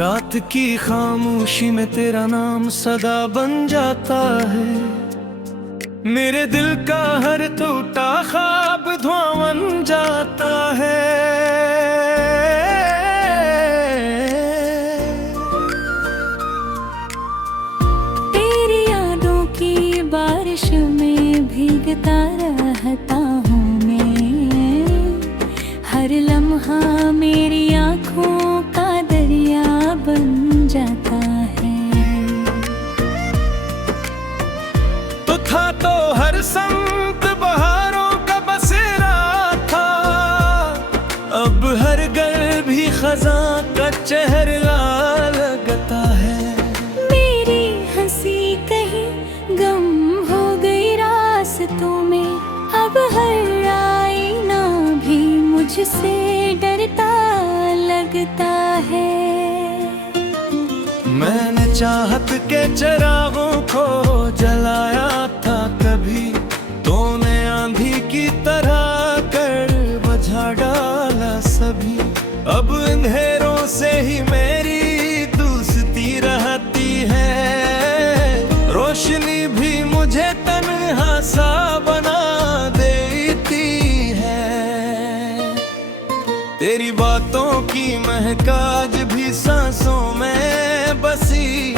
रात की खामोशी में तेरा नाम सदा बन जाता है। मेरे दिल का हर टूटा ख्वाब धुआं बन जाता है। तेरी यादों की बारिश में भीगता रहता हूँ मैं। हर लम्हा मेरी आँखों का दरिया बन जाता है। तो था तो हर संत बहारों का बसेरा था, अब हर घर भी खज़ां का चेहरा लगता है। मेरी हंसी कहीं गम हो गई रास्तों में, अब हर आईना भी मुझसे डरता लगता है। मैंने चाहत के चिरागों को जलाया था कभी, तूने आंधी की तरह कर बुझा डाला सभी। अब अंधेरों से ही मेरी दोस्ती रहती है, रोशनी भी मुझे तन्हा सा बना देती है। तेरी बातों की महक आज भी सांसों में बसी,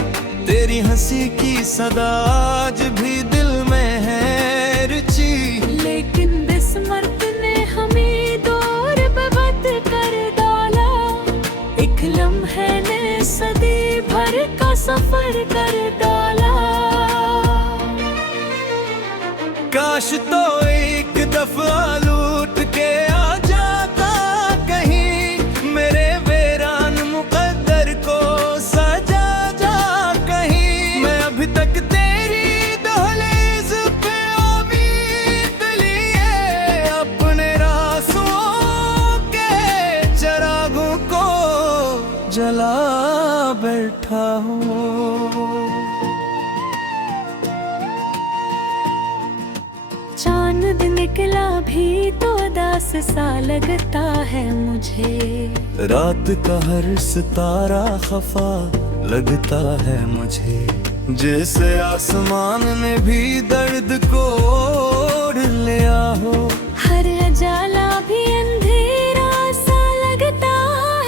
तेरी हंसी की सदा आज भी दिल में है रुचि। लेकिन बिस्मत ने हमें दूर बबद कर डाला, एक लम्हे ने सदी भर का सफर कर डाला। काश तो एक दफा लूट के आ जाता कहीं, मेरे वीरान मुकद्दर को सजा जा कहीं। मैं अभी तक तेरी दहलीज पे उम्मीद लिए, अपने रास्तों के चिरागों को जला बैठा हूँ। चांद निकला भी तो दास सा लगता है मुझे। रात का हर सितारा खफा लगता है मुझे, जैसे आसमान ने भी दर्द को ओढ़ लिया हो। हर उजाला भी अंधेरा सा लगता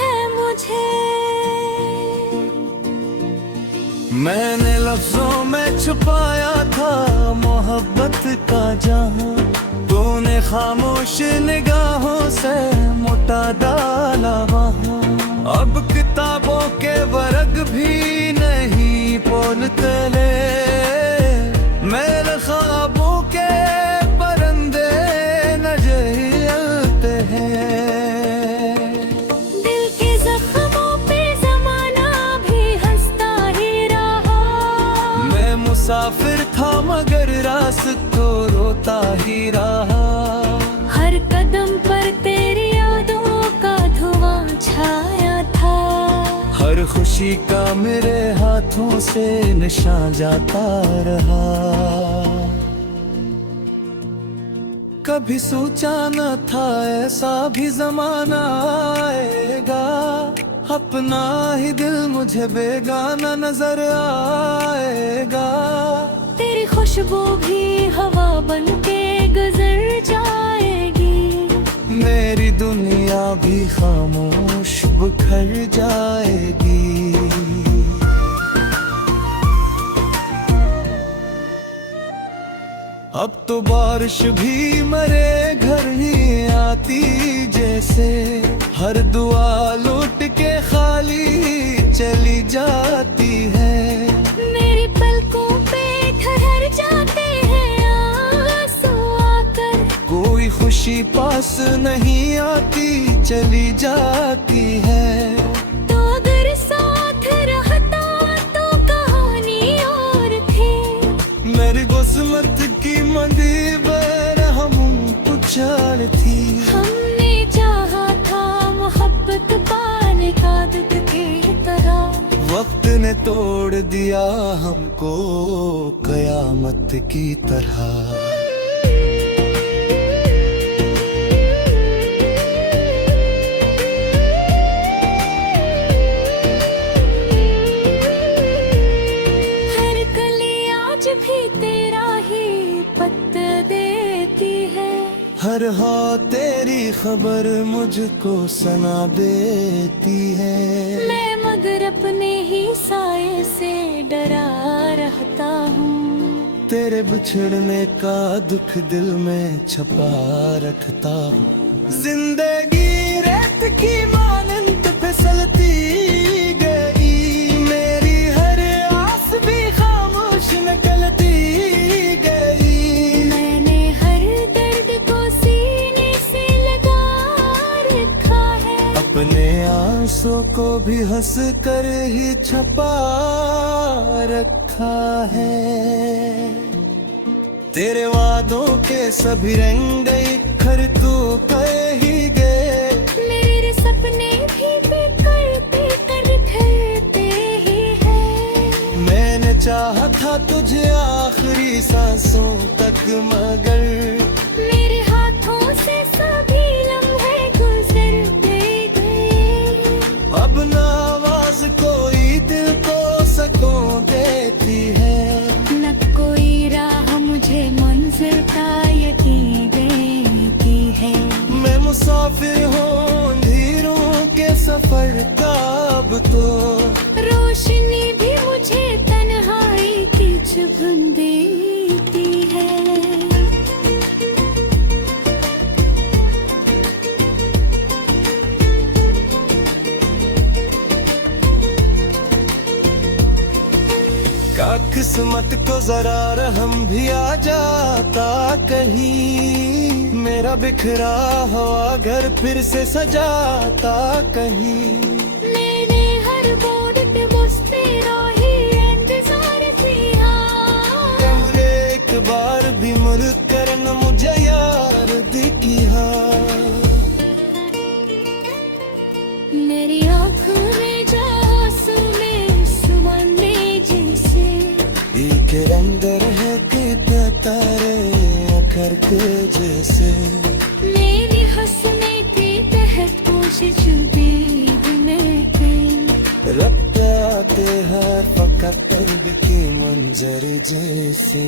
है मुझे। मैंने लफ्जों में छुपाया था मोहब्बत का जहां, तूने खामोश निगाहों से मोटा डाला वहां। अब किताबों के वर्ग भी नहीं बोलते ले, मेरे ख्वाबों के परिंदे न जलते हैं। दिल के जख्मों पे ज़माना भी हंसता ही रहा। मैं मुसाफिर था मगर रास्तों रोता ही रहा। हर कदम पर तेरी यादों का धुआं छाया था। हर खुशी का मेरे हाथों से निशान जाता रहा। कभी सोचा न था ऐसा भी जमाना आएगा, अपना ही दिल मुझे बेगाना नजर आएगा। तेरी खुशबू भी हवा बन के गुजर जाएगी, मेरी दुनिया भी खामोश बिखर जाएगी। अब तो बारिश भी मरे घर ही आती जैसे, हर दुआ लौट के खाली चली जाती है। मेरी पलकों पे ठहर जाते हैं आंसू आकर, कोई खुशी पास नहीं आती चली जाती है। तो अगर साथ रहता तो कहानी और थी। मेरी किस्मत की मंदी बेरहम उछाल थी। हमने चाहा था मोहब्बत पाने का दूध की तरह, वक्त ने तोड़ दिया हमको कयामत की तरह। हर हो तेरी खबर मुझको सुना देती है। मैं मगर अपने ही साए से डरा रहता हूँ। तेरे बिछड़ने का दुख दिल में छपा रखता हूँ। जिंदगी रेत की मानंद फिसलती गई, मेरी हर आस भी खामोश निकलती गई। मैंने हर दर्द को सीने से लगा रखा है, अपने आंसू को भी हंस कर ही छपा रखा है। तेरे वादों के सभी रंग इखर तू कर ही गए, मेरे सपने भी बेकर ढलते ही हैं। मैंने चाहा था तुझे आखिरी सांसों तक, मगर मेरे हाथों से सभी लम्हे गुजरते गए। अब ना आवाज कोई दिल को सुकून देती है, न कोई राह मुझे मंजिल का यकीन देती है। मैं मुसाफिर हूँ अंधेरों के सफर का अब तो, रोशनी भी मुझे तन्हाई की चुभन देती है। का किस्मत को जरा रहम भी आ जाता कहीं, मेरा बिखरा हुआ घर फिर से सजाता कहीं। मैंने हर बोर्ड पे बस तेरा ही इंतजार किया, कमरे एक बार भी मुड़ कर न मुझे यार दिखा। मेरी आँखों में जासूं में सुमने जैसे, एक अंदर है के तारे अखर के जैसे। मेरी हंसने की तहत पोश चुभी में गई। रब आते हैं फकत तलब के मंजर जैसे।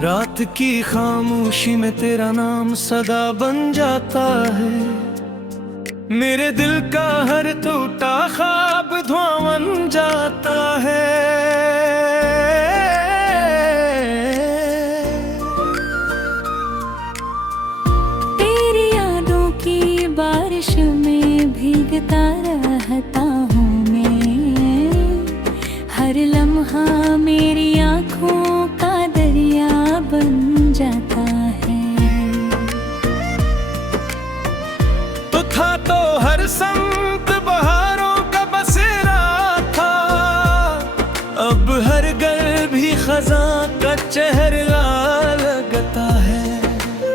रात की खामोशी में तेरा नाम सदा बन जाता है, मेरे दिल का हर टूटा ख्वाब धुआं बन जाता है। तेरी यादों की बारिश में भीगता रहता हूँ मैं, हर लम्हा मेरी आँखों का दरिया बन जाता है। तो था तो हर संत बहारों का बसेरा था, अब हर गल भी खज़ां का चेहरा लगता है।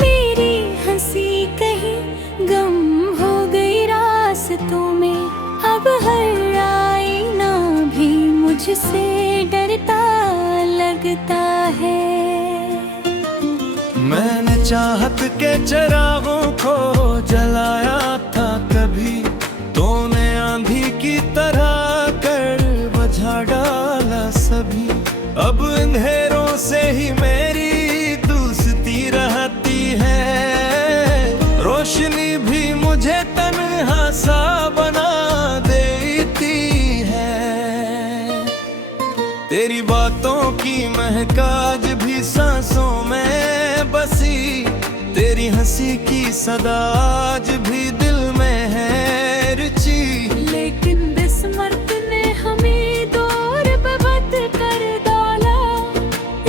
मेरी हंसी कहीं गम हो गई रास्तों में, अब हर आईना भी मुझसे डरता लगता है। मैंने चाहत के चिरागों को जलाया था कभी, तूने आंधी की तरह कर बुझा डाला सभी। अब अंधेरों से ही मेरी दोस्ती रहती है, रोशनी भी मुझे तन्हा सा बना देती है। तेरी बातों की महकाज भी सांसों में बसी, तेरी हंसी की सदा आज भी दिल में है रुचि। लेकिन बिस्मत ने हमें दूर बबद कर डाला,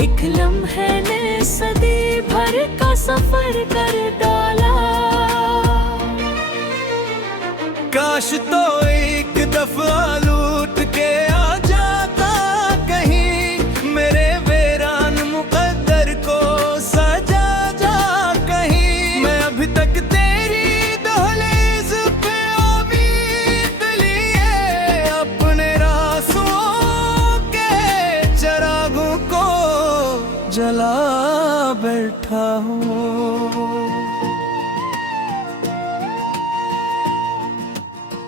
एक लम्हे ने सदी भर का सफर कर डाला। काश तो एक दफा लूट के आ जाता कहीं, मेरे वीरान मुकद्दर को सजा जा कहीं। मैं अभी तक तेरी दहलीज पे उम्मीद लिए जला बैठा हूँ।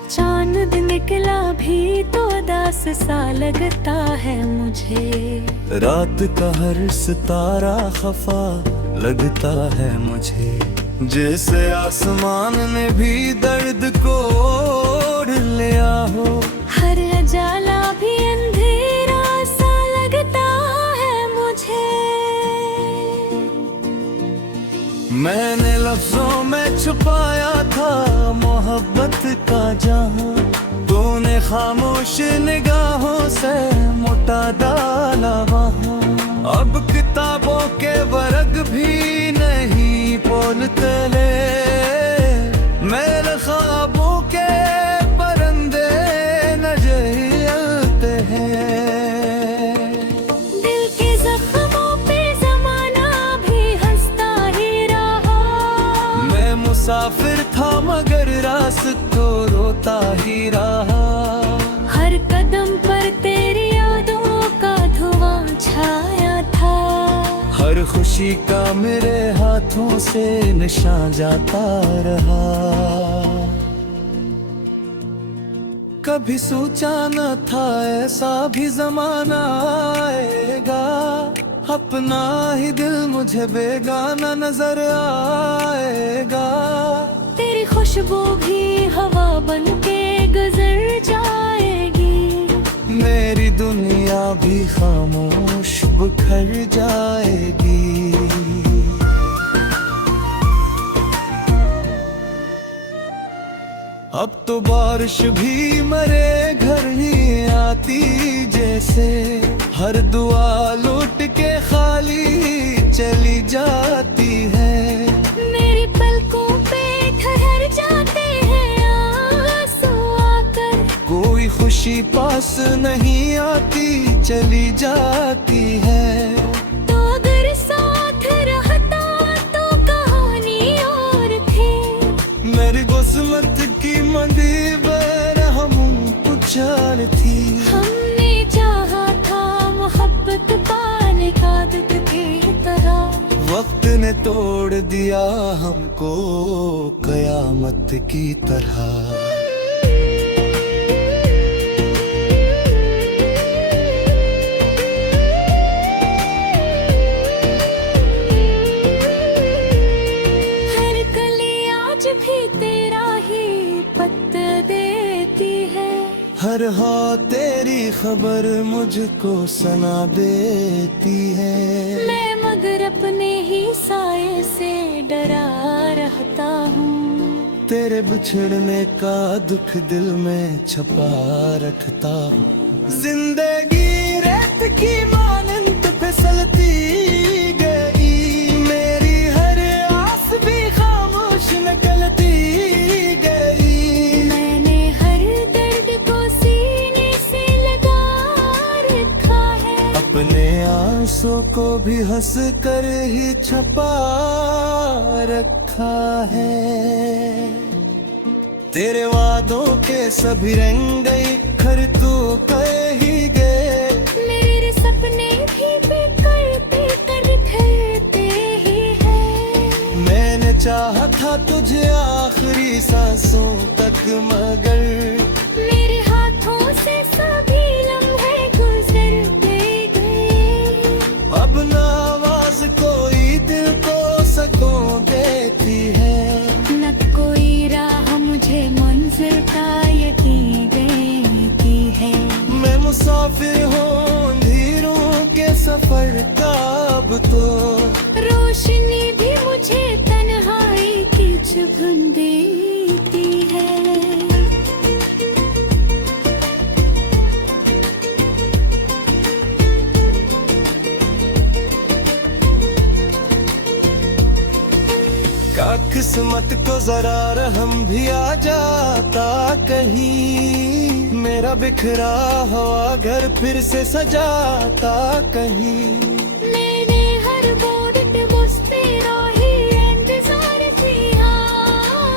चांद निकला भी तो दास सा लगता है मुझे, रात का हर सितारा खफा लगता है मुझे, जैसे आसमान ने भी दर्द को ओढ़ लिया हो। हर अजाला भी अंधेरा सा लगता है मुझे। मैंने लफ्जों में छुपाया था मोहब्बत का जहां, तूने खामोश निगाहों से मोटा डाला वहां। अब किताबों के वर्ग भी नहीं बोलते ले, मेरे ख्वाबों के परिंदे न जलते हैं। दिल के जख्मों पे जमाना भी हंसता ही रहा, मैं मुसाफिर था मगर रास्तों रोता ही रहा। हर कदम पर तेरी यादों का धुआं छाया था, हर खुशी का मेरे हाथों से निशान जाता रहा। कभी सोचा न था ऐसा भी जमाना आएगा, अपना ही दिल मुझे बेगाना नजर आएगा। तेरी खुशबू भी हवा बन के गुजर जाएगी, मेरी दुनिया भी खामोश बिखर जाएगी। अब तो बारिश भी मेरे घर ही आती जैसे, हर दुआ लूट के खाली चली जाती है। मेरी पलकों पे ठहर जाते हैं आंसू आकर, कोई खुशी पास नहीं आती चली जाती है। तो अगर साथ रहता तो कहानी और थी। मेरी किस्मत की मंदी बेरहम उछाल थी, हमने चाहा था मोहब्बत पाने का आदत की तरह, वक्त ने तोड़ दिया हमको कयामत की तरह। हर कली आज भी तेरा ही पत्ता देती है, हर हाँ तेरी खबर मुझको सुना देती है। मैं मगर अपने ही साए से डरा रहता हूँ। तेरे बिछड़ने का दुख दिल में छपा रखता हूँ। जिंदगी रेत की मानंद फिसलती गई, मेरी हर आस भी खामोश निकलती गई। मैंने हर दर्द को सीने से लगा रखा है, अपने आंसू को भी हंस कर ही छपा रखा है। तेरे वादों के सभी रंग इखर तू कह ही गए, मेरे सपने भी बेकर फिरते ही हैं। मैंने चाहा था तुझे आखिरी सांसों तक मगर, मेरे हाथों से सभी लम्हे गुजरते गए। अब न आवाज कोई दिल को सकून देती है, न कोई राह मुझे मंजिल का यकीन देती है। मैं मुसाफिर हूँ अंधेरों के सफर का अब तो, रोशनी भी मुझे तन्हाई की चुभन देती है। का किस्मत को जरा रहम भी आ जाता कहीं, मेरा बिखरा हुआ घर फिर से सजाता कहीं। मैंने हर बोर्ड पे बस तेरा ही इंतजार किया,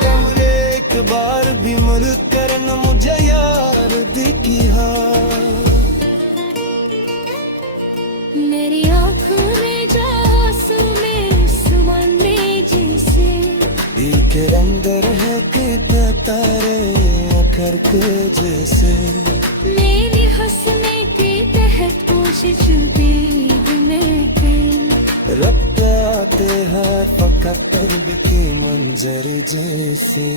कमरे एक बार भी मुड़ कर न मुझे यार दिखा। मेरी आँख में जा करते जैसे मेरी हंसने की तहत कोशिश दीदने के रब आते हैं फकत तलब की मंजर जैसे